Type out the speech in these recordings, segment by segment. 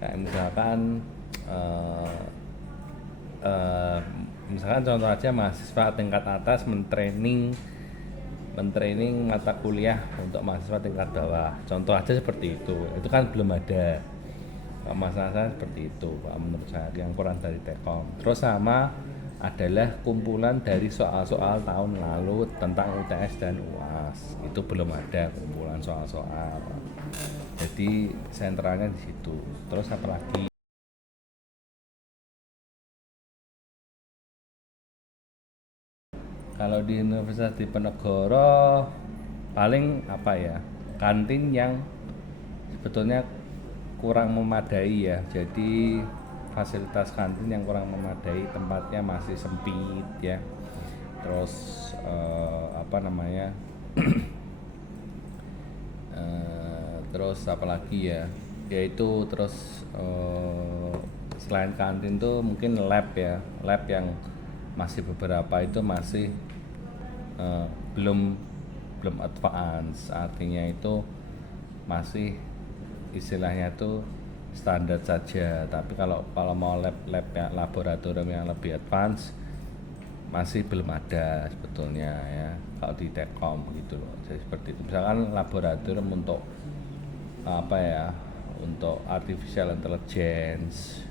Kayak eh, misalkan contoh aja mahasiswa tingkat atas mentraining mata kuliah untuk mahasiswa tingkat bawah. Contoh aja seperti itu kan belum ada. Masalah seperti itu Pak, menurut saya yang kurang dari Telkom. Terus sama adalah kumpulan dari soal-soal tahun lalu tentang UTS dan UAS. Itu belum ada kumpulan soal-soal. Jadi sentralnya di situ. Terus apa lagi? Kalau di Universitas Diponegoro paling apa ya? Kantin yang sebetulnya kurang memadai ya. Jadi fasilitas kantin yang kurang memadai, tempatnya masih sempit ya. Terus apa namanya? Terus apalagi ya? Yaitu terus selain kantin tuh mungkin lab ya. Lab yang masih beberapa itu masih eh, belum belum advance, artinya itu masih istilahnya tuh standar saja. Tapi kalau mau lab ya, laboratorium yang lebih advance masih belum ada sebetulnya ya kalau di Telkom gitu loh. Jadi seperti itu, misalkan laboratorium untuk apa ya, untuk artificial intelligence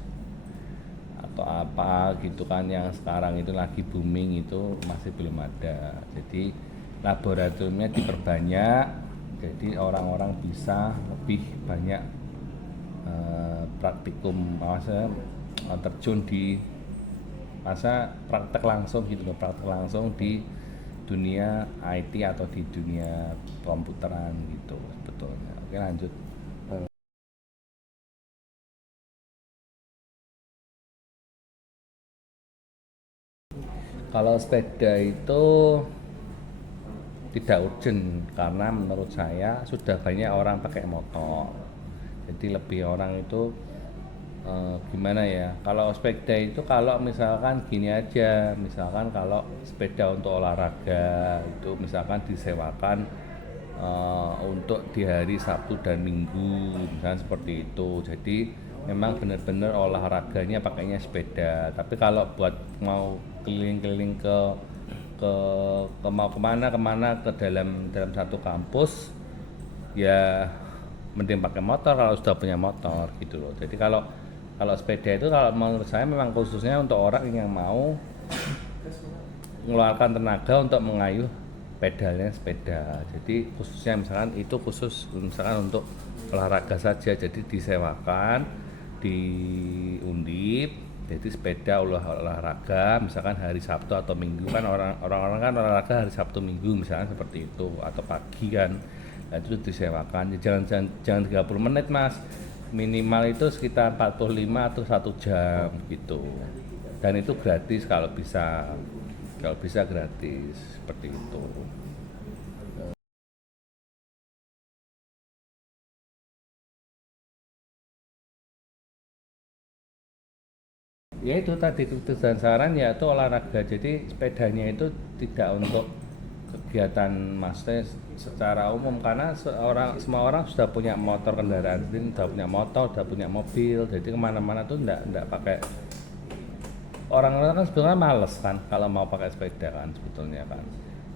atau apa gitu kan yang sekarang itu lagi booming, itu masih belum ada. Jadi laboratoriumnya diperbanyak, jadi orang-orang bisa lebih banyak praktikum, maksudnya terjun di masa praktek langsung gitu loh, praktek langsung di dunia IT atau di dunia komputeran gitu sebetulnya. Oke, lanjut. Kalau sepeda itu tidak urgent karena menurut saya sudah banyak orang pakai motor. Jadi lebih orang itu gimana ya? Kalau sepeda itu kalau misalkan gini aja, misalkan kalau sepeda untuk olahraga itu misalkan disewakan untuk di hari Sabtu dan Minggu, misalkan seperti itu. Jadi memang benar-benar olahraganya pakainya sepeda. Tapi kalau buat mau keliling-keliling ke mau kemana ke dalam dalam satu kampus ya mending pakai motor kalau sudah punya motor gitu loh. Jadi kalau kalau sepeda itu kalau menurut saya memang khususnya untuk orang yang mau mengeluarkan tenaga untuk mengayuh pedalnya sepeda. Jadi khususnya misalkan itu khusus misalkan untuk olahraga saja, jadi disewakan di Undip. Jadi sepeda olahraga misalkan hari Sabtu atau Minggu, kan orang-orang kan olahraga hari Sabtu Minggu misalkan seperti itu, atau pagi kan. Nah, itu disewakan. Ya, jangan 30 menit Mas, minimal itu sekitar 45 atau 1 jam gitu. Dan itu gratis kalau bisa gratis seperti itu. Ya itu tadi keputusan saran ya itu olahraga, jadi sepedanya itu tidak untuk kegiatan maksudnya secara umum, karena semua orang sudah punya motor, kendaraan sendiri, sudah punya motor, sudah punya mobil, jadi kemana-mana tuh enggak pakai. Orang-orang kan sebetulnya males kan kalau mau pakai sepeda kan sebetulnya kan.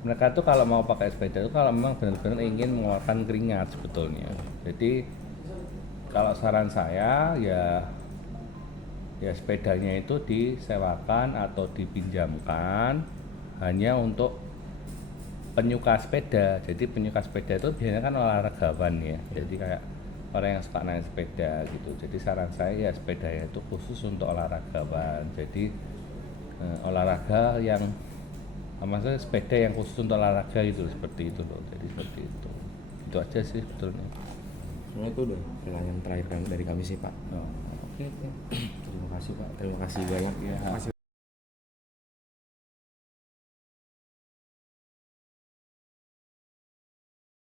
Mereka tuh kalau mau pakai sepeda itu kalau memang benar-benar ingin mengeluarkan keringat sebetulnya. Jadi kalau saran saya ya sepedanya itu disewakan atau dipinjamkan hanya untuk penyuka sepeda. Jadi penyuka sepeda itu biasanya kan olahragawan ya. Jadi kayak orang yang suka naik sepeda gitu. Jadi saran saya ya sepedanya itu khusus untuk olahragawan. Jadi olahraga yang maksudnya sepeda yang khusus untuk olahraga gitu, seperti itu loh. Jadi seperti itu aja sih sebetulnya. Nah, itu udah pertanyaan terakhir dari kami sih Pak. Oh, oke, oke. Terima kasih Pak, terima kasih banyak Ya.